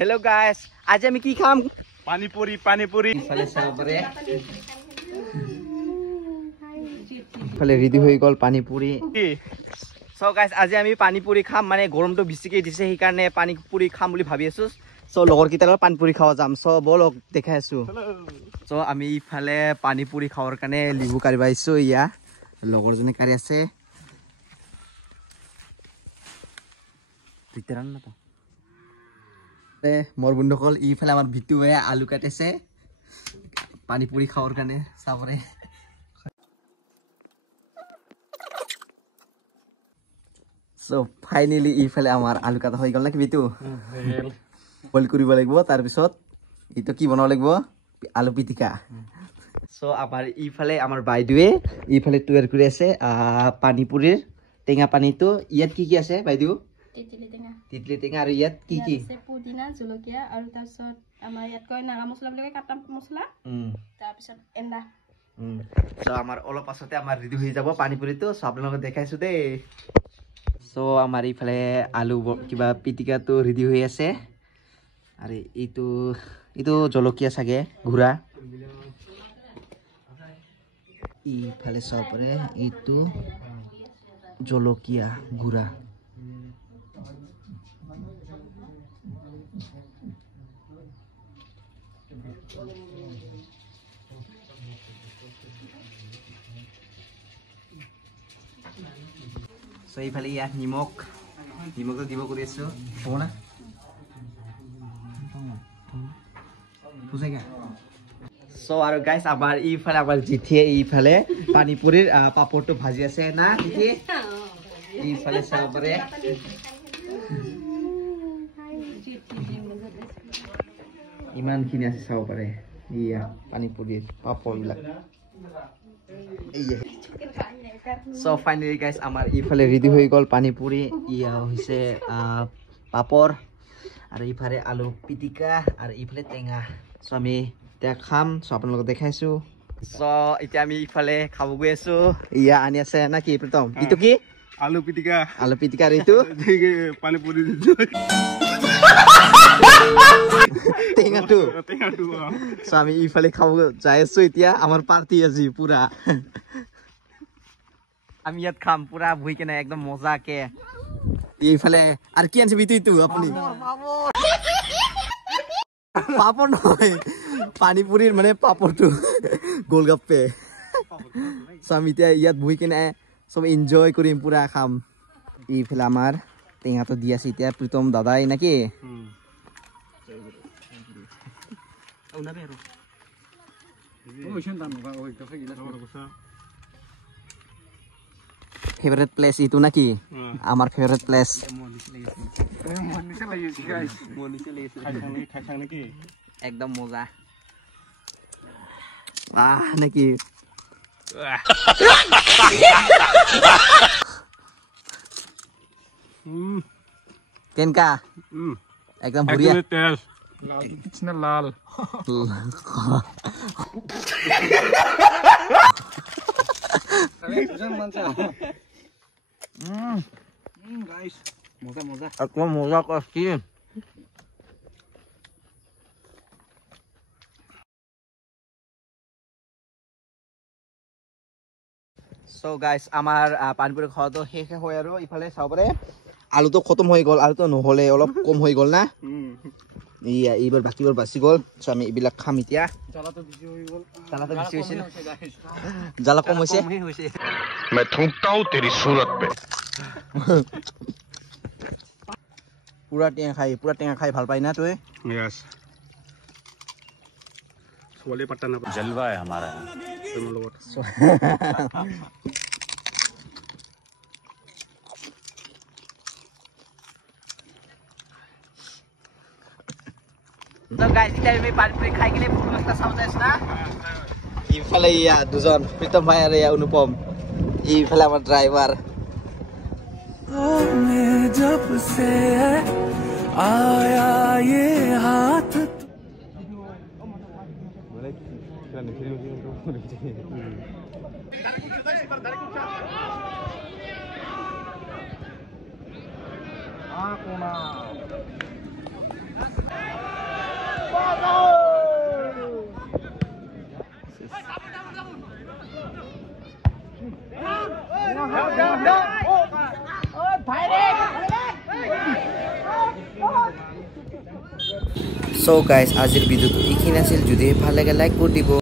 Hello guys, আজি আমি কি খাম? পানীপুৰি ফালে ৰেডি হৈ গল পানীপুৰি। সো গাইস আজি আমি পানীপুৰি খাম, মানে গৰমটো বেছিকৈ দিছে সেইকাৰণে পানীপুৰি খাম বুলি ভাবি আছো। সো লগৰ কেইটাৰ লগত পানীপুৰি খাওয়া যাম। সো বলক দেখাই আছো। সো আমি ইফালে পানীপুৰি খাওয়াৰ কাৰণে লিবু কাঢ়িব আহিছো। ইয়া লগৰজনী কাঢ়ি আছে। মোৰ বন্ধুসকল ইফালে আমাৰ ভিতু ভাই আলু কাটিছে পানীপুৰি খাওয়াৰ কাৰণে চাবৰে। সো ফাইনালি ইফালে আমাৰ আলু কাটা হৈ গল নাকি ভিতু? বইল কৰিব লাগিব, তাৰ পিছত ইটো কি বনাব লাগিব? আলু পিটিকা। সো আমাৰ ইফালে আমাৰ বাইদেৱে ইফালে তৈয়াৰ কৰি আছে পানীপুৰিৰ টেঙা পানীটো। ইয়াত কি কি আছে বাইদেউ? তিতলি টেঙা আৰু ইয়াত কি কি আছে? পুদিনা, জলকীয়া আৰু তাৰ পিছত আমাৰ ইয়াত কয় নাগা মছলা বুলি কয়, কাটা মছলা, তাৰ পিছত এন্দা। সো আমাৰ অলপ পাছতে আমাৰ ৰেডি হৈ যাব পানীপুৰিটো। সো আপোনালোকক দেখাইছো দেই। সো আমাৰ ইফালে আলু কিবা পিটিকাটো ৰেডি হৈ আছে আৰু এইটো জলকীয়া চাগে ঘুৰা। ইফালে চাব পাৰে এইটো জলকীয়া ঘুৰা। সো এইফালে ইয়াত নিমখটো দিব কৰি আছো। হ'ব না? সো আৰু গাইস আমাৰ ইফালে আমাৰ জিঠিয়ে ইফালে পানীপুৰিৰ পাপৰটো ভাজি আছে না জিঠি? ইফালে চাব পাৰে ইমানখিনি আছে চাব পাৰে। ইয়া পানীপুৰিৰ পাপৰ বিলাক। সো ফাইনালি গাইস আমাৰ ইফালে ৰেডি হৈ গল পানীপুৰি। ইয়া হৈছে পাপৰ আৰু ইফালে আলু পিটিকা আৰু ইফালে টেঙা। সো আমি এতিয়া খাম। সো আপোনালোকক দেখাইছো। সো এতিয়া আমি ইফালে খাব গৈ আছো। ইয়া আনি আছে না কি প্ৰথম? ইটো কি? আলু পিটিকা আৰু এইটো পানীপুৰি টেঙাটো। সো আমি ইফালে খাব যাই আছো এতিয়া। আমাৰ পাৰ্টি আজি পুৰা। আমি ইয়াত খাম পুৰা বহি কেনে একদম মজাকে। এইফালে আৰু কি আনছে বিতু? আপুনি পাপৰ নহয়, পানীপুৰিৰ মানে পাপৰটো গোলগাপ্পে। সো আমি এতিয়া ইয়াত বহি কেনে সব এনজয় কৰিম, পুৰা খাম। এইফালে আমাৰ টেঙাটো দি আছে এতিয়া প্ৰীতম দাদাই নাকি? ফেভারিট প্লেস ইটো নাকি? আমার ফেভারিট প্লেস। একদম মজা নাকি? কেনকা? একদম বঢ়িয়া। লাল একদম মজা করছি। সো গাইস আমার পানীপুৰি খাওয়াটো শেষ হয় আৰু ইফালে চাব পাৰে আলুটো খতম হৈ গল। আলুটো নহলে অলপ কম হৈ গল না? ইয়া এইবাৰ বাকীবোৰ বাচি গল। সো আমি এইবিলাক খাম এতিয়া। জ্বালাটো বেছি হৈছে না? জ্বালা কম হৈছে? मैं थूकता हूँ तेरी सूरत पे। পুৰা টেঙা খাই ভাল পাই না তই? यस सोले पट्टा ना जलवा है हमारा। তো গাইস এতিয়া আমি পানীপুৰি খাই গেলে ফুলটা চাও যাইছ না? ইফালে ইয়া দুজন প্ৰীতম ভাই আৰু ইয়া অনুপম। ইফালে আমাৰ ড্ৰাইভাৰ। जब से आया ये हाथ So guys, আজিৰ ভিডিঅ'টো এইখিনি আছিল। যদি ভাল লাগে লাইক কৰি দিব।